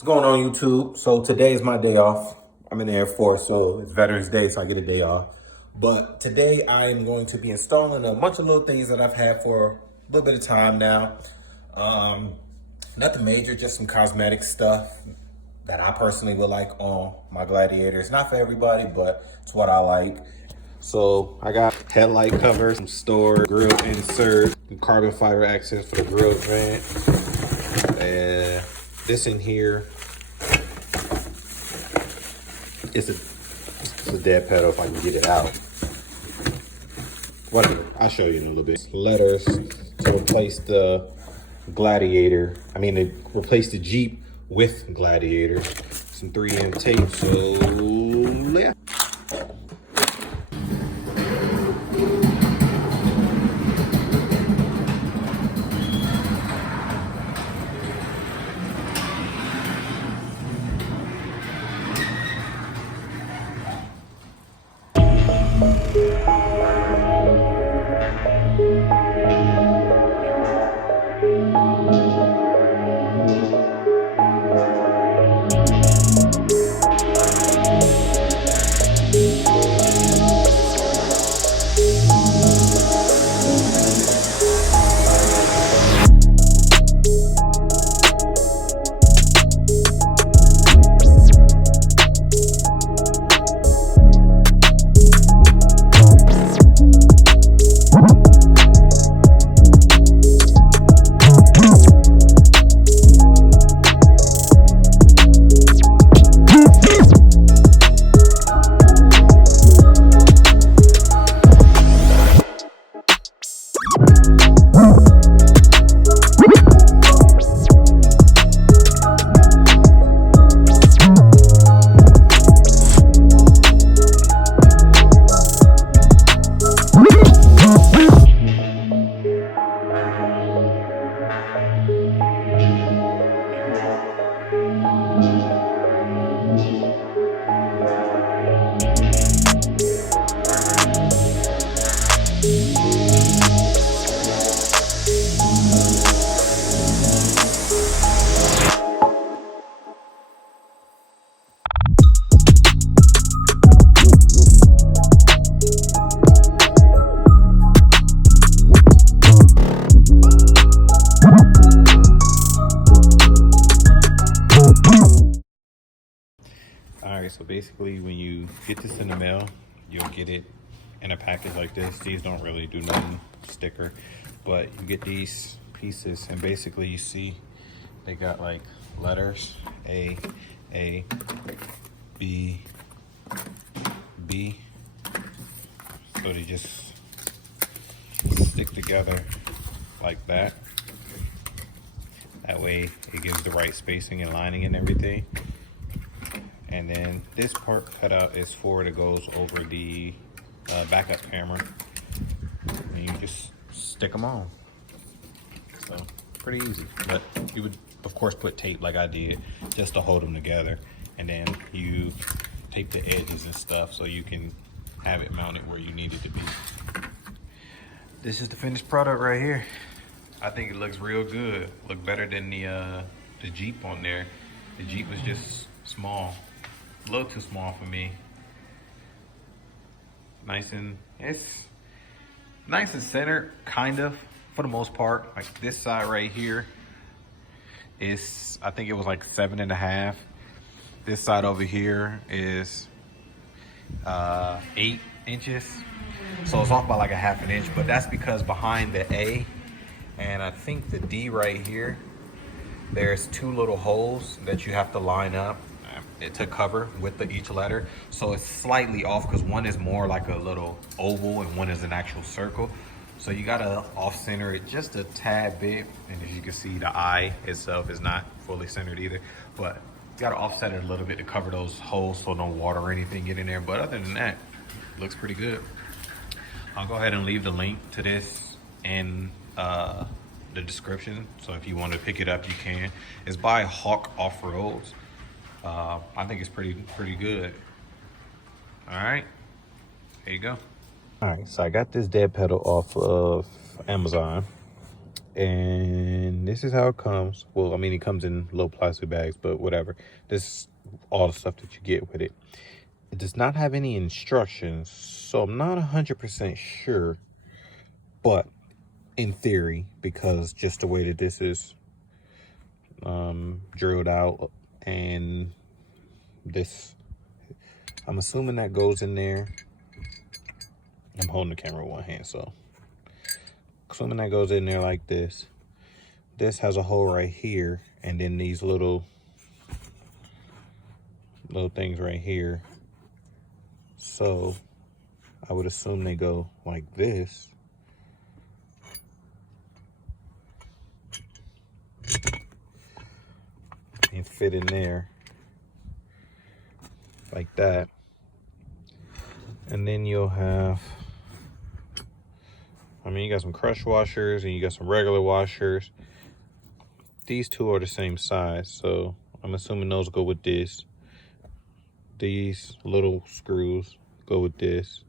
What's going on, YouTube? So today is my day off. I'm in the Air Force, so it's Veterans Day, so I get a day off. But today I am going to be installing a bunch of little things that I've had for a little bit of time now. Nothing major, just some cosmetic stuff that I personally would like on my Gladiator. It's not for everybody, but it's what I like. So I got headlight covers, some storage, grill insert, carbon fiber access for the grill vent. And this in here, it's a dead pedal if I can get it out. Whatever, I'll show you in a little bit. Letters to replace the Gladiator. To replace the Jeep with Gladiator. Some 3M tape, so yeah. Alright, so basically when you get this in the mail, you'll get it in a package like this. These don't really do nothing, sticker, but you get these pieces and basically you see they got like letters A, B, B. So they just stick together like that. That way it gives the right spacing and lining and everything. And then this part cut out is for it goes over the backup camera. And you just stick them on. So pretty easy. But you would of course put tape like I did just to hold them together. And then you tape the edges and stuff so you can have it mounted where you need it to be. This is the finished product right here. I think it looks real good. Look better than the Jeep on there. The Jeep was just small. A little too small for me. It's nice and centered, kind of, for the most part. Like this side right here is, I think it was like 7.5. This side over here is 8 inches. So it's off by like a ½ inch, but that's because behind the A and I think the D right here, there's 2 little holes that you have to line up to cover with each letter. So it's slightly off because one is more like a little oval and one is an actual circle. So you gotta off center it just a tad bit. And as you can see, the eye itself is not fully centered either, but you gotta offset it a little bit to cover those holes so no water or anything get in there. But other than that, it looks pretty good. I'll go ahead and leave the link to this in the description. So if you want to pick it up, you can. It's by Hawk Off-Roads. I think it's pretty good. All right, there you go. All right, so I got this dead pedal off of Amazon, and and this is how it comes. Well, I mean, it comes in little plastic bags, but whatever. This is all the stuff that you get with it. It does not have any instructions, so I'm not 100% sure, but in theory, because just the way that this is drilled out, and this, I'm assuming that goes in there. I'm holding the camera with one hand, so assuming that goes in there like this. This has a hole right here, and then these little things right here. So I would assume they go like this. And fit in there like that. And then you'll have, I mean, you got some crush washers and you got some regular washers. These two are the same size, so I'm assuming those go with this. These little screws go with this.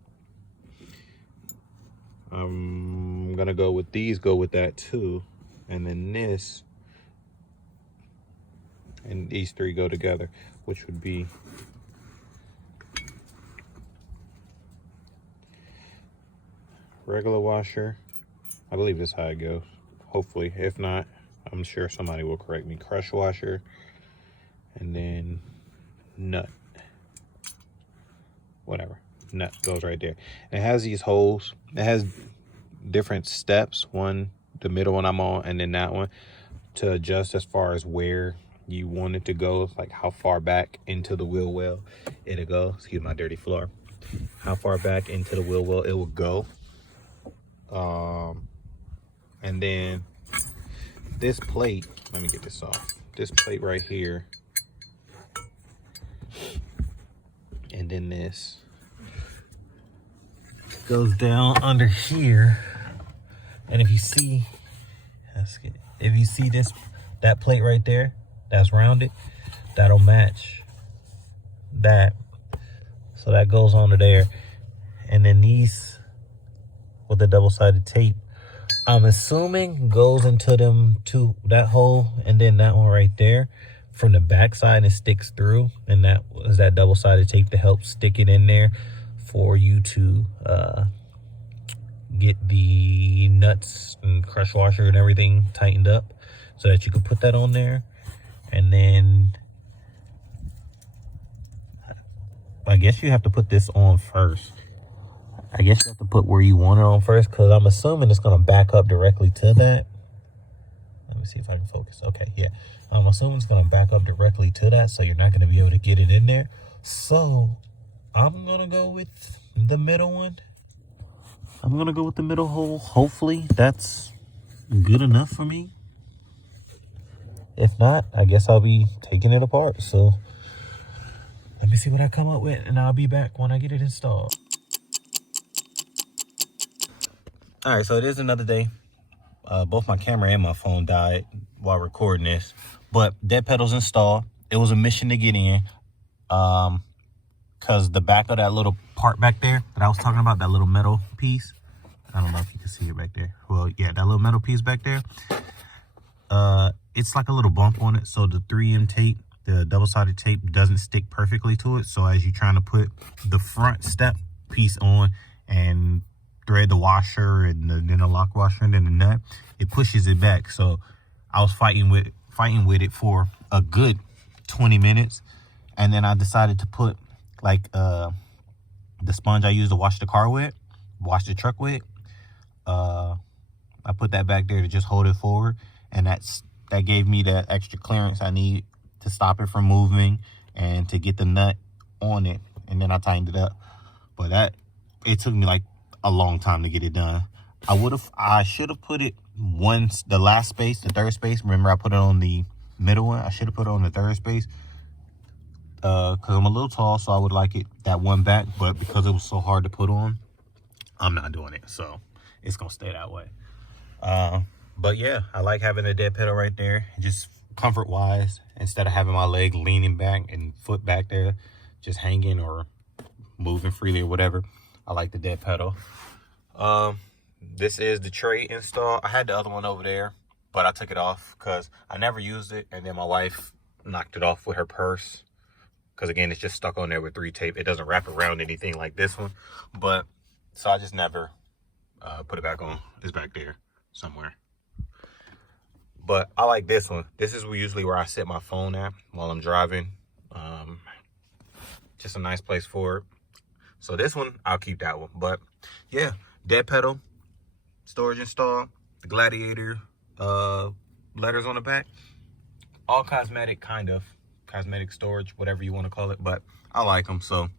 I'm gonna go with these, go with that too. And then this and these three go together, which would be regular washer. I believe that's how it goes. Hopefully, if not, I'm sure somebody will correct me. Crush washer, and then nut. Whatever, nut goes right there. And it has these holes. It has different steps. One, the middle one I'm on, and then that one to adjust as far as where you want it to go, like how far back into the wheel well it'll go. Excuse my dirty floor. How far back into the wheel well it will go. And then this plate, let me get this off. This plate right here, and then this goes down under here. And if you see, if you see this, that plate right there, that's rounded, that'll match that. So that goes onto there. And then these with the double-sided tape, I'm assuming goes into them to that hole, and then that one right there from the back side, it sticks through, and that was that double-sided tape to help stick it in there for you to get the nuts and crush washer and everything tightened up so that you can put that on there. And then I guess you have to put this on first. I guess you have to put where you want it on first, because I'm assuming it's going to back up directly to that. Let me see if I can focus. Okay, yeah. I'm assuming it's going to back up directly to that, so you're not going to be able to get it in there. So I'm going to go with the middle one. I'm going to go with the middle hole. Hopefully that's good enough for me. If not, I guess I'll be taking it apart. So let me see what I come up with, and I'll be back when I get it installed. All right, so it is another day. Both my camera and my phone died while recording this, but dead pedals installed. It was a mission to get in, because the back of that little part back there that I was talking about, that little metal piece, I don't know if you can see it back there. Well, yeah, that little metal piece back there, it's like a little bump on it, so the 3M tape, the double-sided tape, doesn't stick perfectly to it. So as you're trying to put the front step piece on and thread the washer and then the lock washer and then the nut, it pushes it back. So I was fighting with it for a good 20 minutes, and then I decided to put like the sponge I use to wash the car with, wash the truck with. I put that back there to just hold it forward, and that gave me that extra clearance I need to stop it from moving and to get the nut on it. And then I tightened it up, but it took me like a long time to get it done. I should have put it the last space, the third space. Remember, I put it on the middle one. I should have put it on the third space, because I'm a little tall, so I would like it that one back. But because it was so hard to put on, I'm not doing it. So it's gonna stay that way. But yeah, I like having a dead pedal right there, just comfort wise, instead of having my leg leaning back and foot back there just hanging or moving freely or whatever. I like the dead pedal. This is the tray install. I had the other one over there, but I took it off because I never used it, and then my wife knocked it off with her purse because, again, it's just stuck on there with 3 tape. It doesn't wrap around anything like this one, but so I just never put it back on. It's back there somewhere. But I like this one. This is usually where I set my phone at while I'm driving. Just a nice place for it. So this one, I'll keep that one. But yeah, dead pedal, storage installed, the Gladiator letters on the back. All cosmetic, kind of. Cosmetic storage, whatever you want to call it. But I like them. So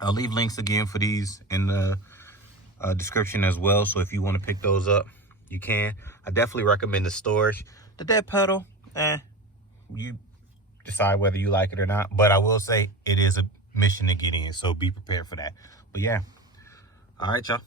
I'll leave links again for these in the description as well. So if you want to pick those up, you can. I definitely recommend the storage. The dead pedal, you decide whether you like it or not. But I will say it is a mission to get in, so be prepared for that. But yeah, all right, y'all.